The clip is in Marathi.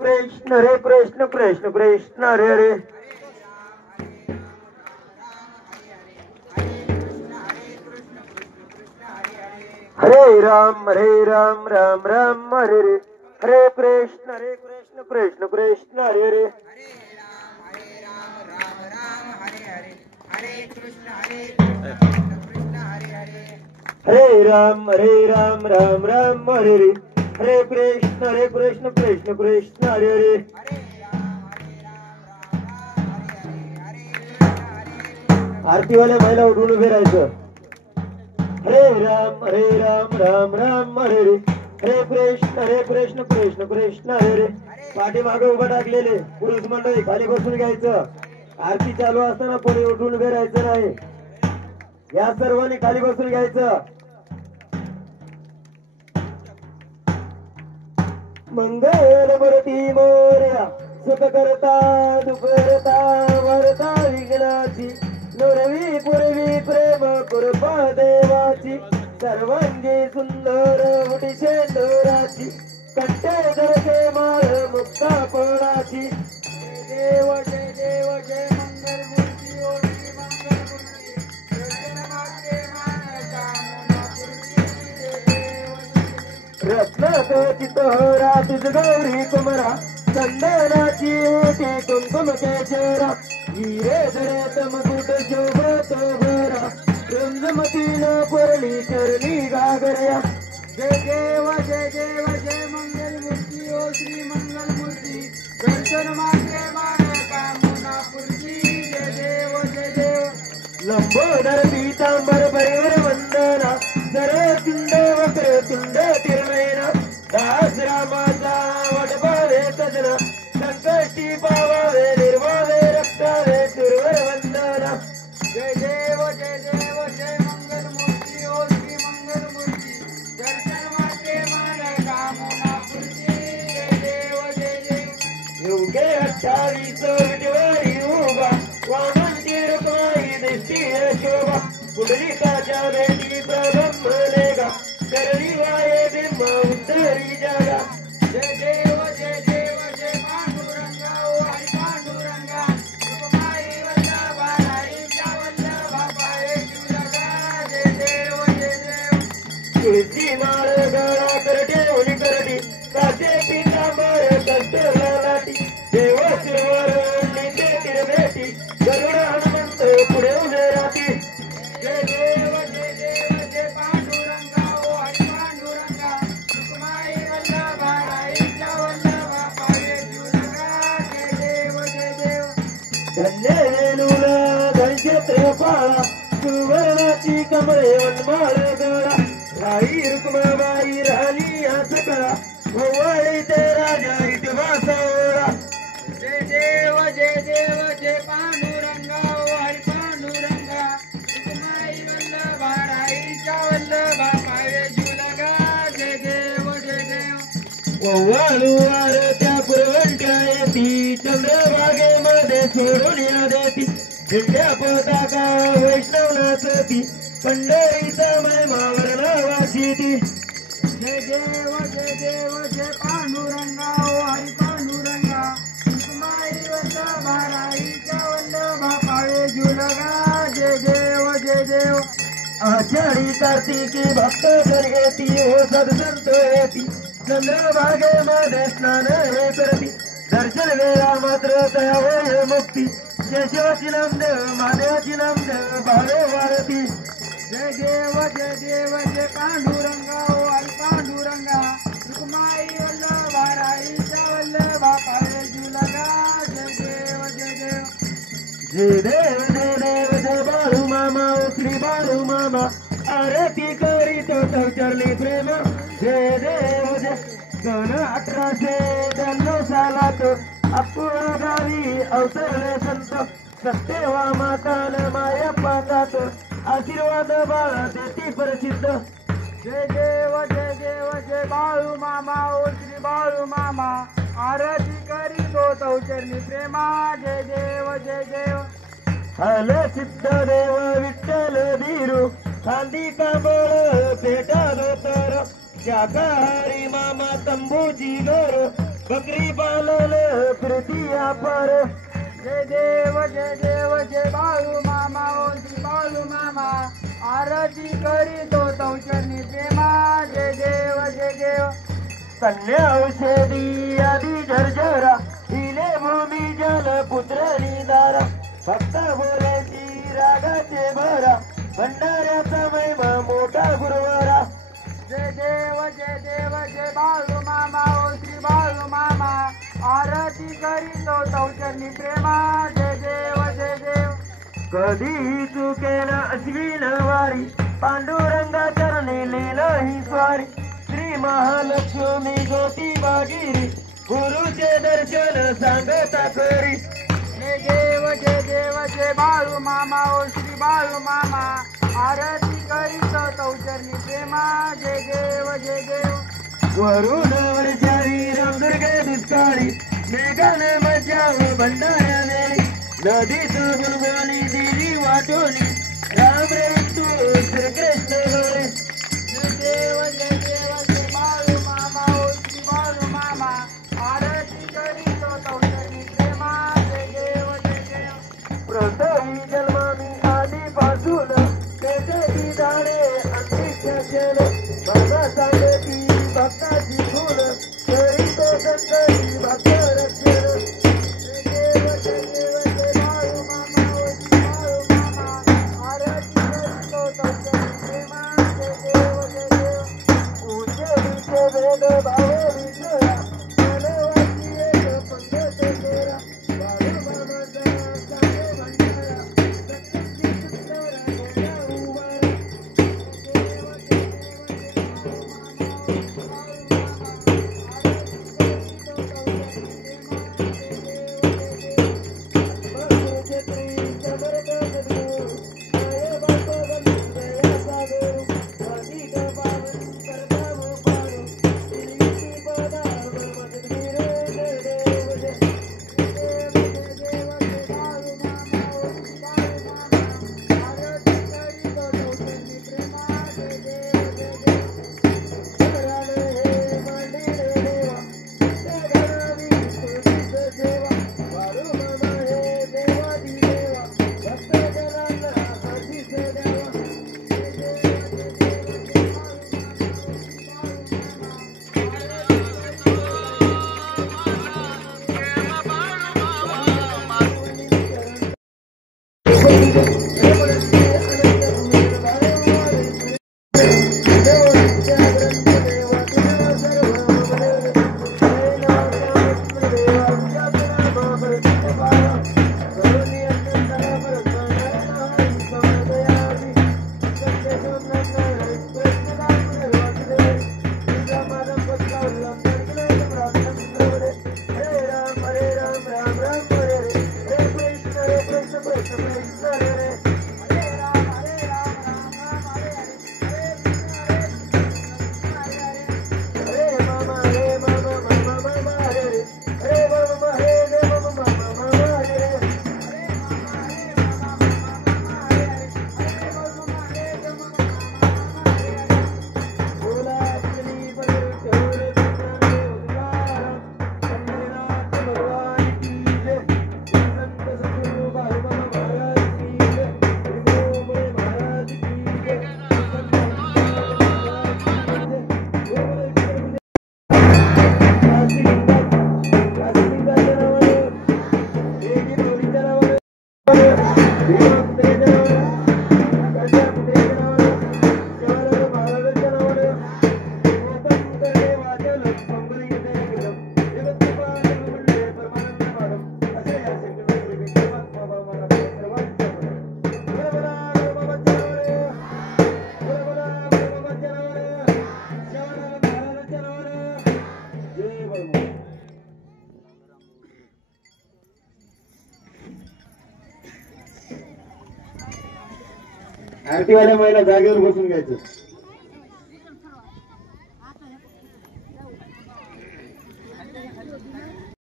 हरे कृष्ण कृष्ण कृष्ण हरे हरे हरे राम राम राम हरे हरे हरे कृष्ण कृष्ण कृष्ण हरे हरे हरे राम राम हरे हरे हरे कृष्ण कृष्ण कृष्ण हरे हरे आरती वाले महिला उठून उभे राहायचं हरे राम राम हरे हरे हरे कृष्ण कृष्ण कृष्ण हरे हरे पाठीमागे उभं टाकलेले पुरुष मंडळी खाली बसून घ्यायचं आरती चालू असताना कोणी उठून उभे राहायचं नाही या सर्वांनी खाली बसून घ्यायचं मंगल मूर्ती मोरया सुख करता दुख करता वरता विघ्नाची नुरवी पूर्वी प्रेम कृपा देवाची सर्वांगी सुंदर उटी शेंदुराची कंठे धरके माळ मुक्तापणाची देव जय मंगल मूर्ती ओ श्री मंगल मूर्ती दर्शन मागे रत्नात चितहरा तुझ गौरी कुमरा चंदनाची ओटी कुंकुम केशरा हिरे धरत मुकुट शोभत भरा रंजमतीन परली चरणी गागरया जय मंगल मूर्ती ओ श्री मंगल मूर्ती दर्शन मागे मान कामना पूर्ती जय देव लंबोदर पीतांबर परिवर वंदना सरळ तुंड वक्र तुंड तिरनयना दास रामाचा वडबावे सजना संकष्टी पावावे निर्वावे रक्तावे सुरवर वंदना जय देव जय मंगल मूर्ती ओ श्री मंगल मूर्ती दर्शन मागे मान कामना पूर्ती जय देव युगे 28 विटवारी उभा वामनची रुक्माई दिसती शोभा पुंडलिकाच्या भेटी प्रब्रह्मलेगा करणी वाये बिंब उत्तरी जागा जय देव जय पांडुरंगा ओ हरी पांडुरंगा रुक्माई वल्लभा राईच्या वल्लभा पाये जुलगा जय देव तुळशी माळ गळा करटे ओली करटी काचे पितांबर कस्तुरला लाटी देव सुरवर निते तिरभेटी गरुड हनुमंत पुढे उभे राहती जय देव जय पांडुरंगा ओ हरी पांडुरंगा रुक्माई वल्लभा राईच्या वल्लभा पाये जुलगा जय देव धन्य वेणूला धनक्षेत्र पाळा सुवर्णाची कमळे वनमाळ गळा राई रुक्माबाई राणी हात कळा ओवाळी ते राजा इतिहासावरा जय देव जय पांडुरंगा ओ हरी पांडुरंगा रुक्माई वल्लभा राईच्या वल्लभा पाये जुलगा जय देव ओवाळू आरत्या पुरवंट्या येती चंद्रभागेमध्ये सोडून या देती झेंड्या पताका वैष्णव नाचती पंढरीचा महिमा वर्णा वाचिती जय देव जय पांडुरंगा ओ हरी पांडुरंगा रुक्माई वल्लभा राईच्या वल्लभा पाये जुलगा जय देव आषाढी कार्तिकी भक्त सर्गेती हो सदसंत येती चंद्रभागेमध्ये स्नान हे करती दर्शन वेळा मात्र तयावय मुक्ती शेषवाची नामदेव मानवाची नामदेव भावे वारती जय देव जय पांडुरंगा ओ हरी पांडुरंगा रुक्माई वल्लभा राईच्या वल्लभा पाये जुलगा जय देव जय बाळू मामा ओ श्री बाळू मामा आरती करीतो चरणी प्रेम जय देव जय सन 1892 सालात अपूर्ण गावी अवतरले संत सत्यवा मातान मायप्पा जात आशीर्वाद बाळा देती प्रसिद्ध जय देव जय बाळू मामा ओ श्री बाळू मामा आरती करीतो चरणी प्रेमा जय देव हल सिद्ध देव विठ्ठल धीरू खांदी कांबळ पेटालो तर शाकाहारी मामा तंबूची गोर बकरी पाल पर जय देव जय बाळू मामा ओ श्री बाळू मामा आरती करीतो तौ चरणी प्रेमा जय देव कन्या औषधी आदि झरझरा हिले भूमी जल पुत्र निदारा भक्त बोलायची रागाचे भरा भंडाऱ्याचा महिमा मोठा गुरुवारा जय देव जय बाळू मामा ओ श्री बाळू मामा आरती करीतो तौ चरणी प्रेमा जय देव कधीही चुकेना अश्विन वारी पांडुरंगा चरणी लिहिलं ही स्वारी श्री महालक्ष्मी ज्योतिबा गिरी गुरुचे दर्शन सांगता खरी जय देव जय बाळू मामा ओ श्री बाळू मामा आरती करीतो तौ चरणी प्रेमा जय देव वरुण वर्षावी रामदुर्गे दुष्काळी मेघाने मज्जाव भंडाऱ्याने नदीत गुलगोली दिली वाटोली राम रे तू श्रीकृष्ण हरे जय देव जय बाळू मामा ओ श्री बाळू मामा आरती करीतो तौ चरणी प्रेमा जय देव प्रथमी जन्मामी आधीपासून तेथेही जाणे अंतिक्षण बघा सांगे की भक्ताची खून तरी तो संतरी भक्त रक्षण आरतीवाल्या महिला जागेवर बसून घ्यायचं.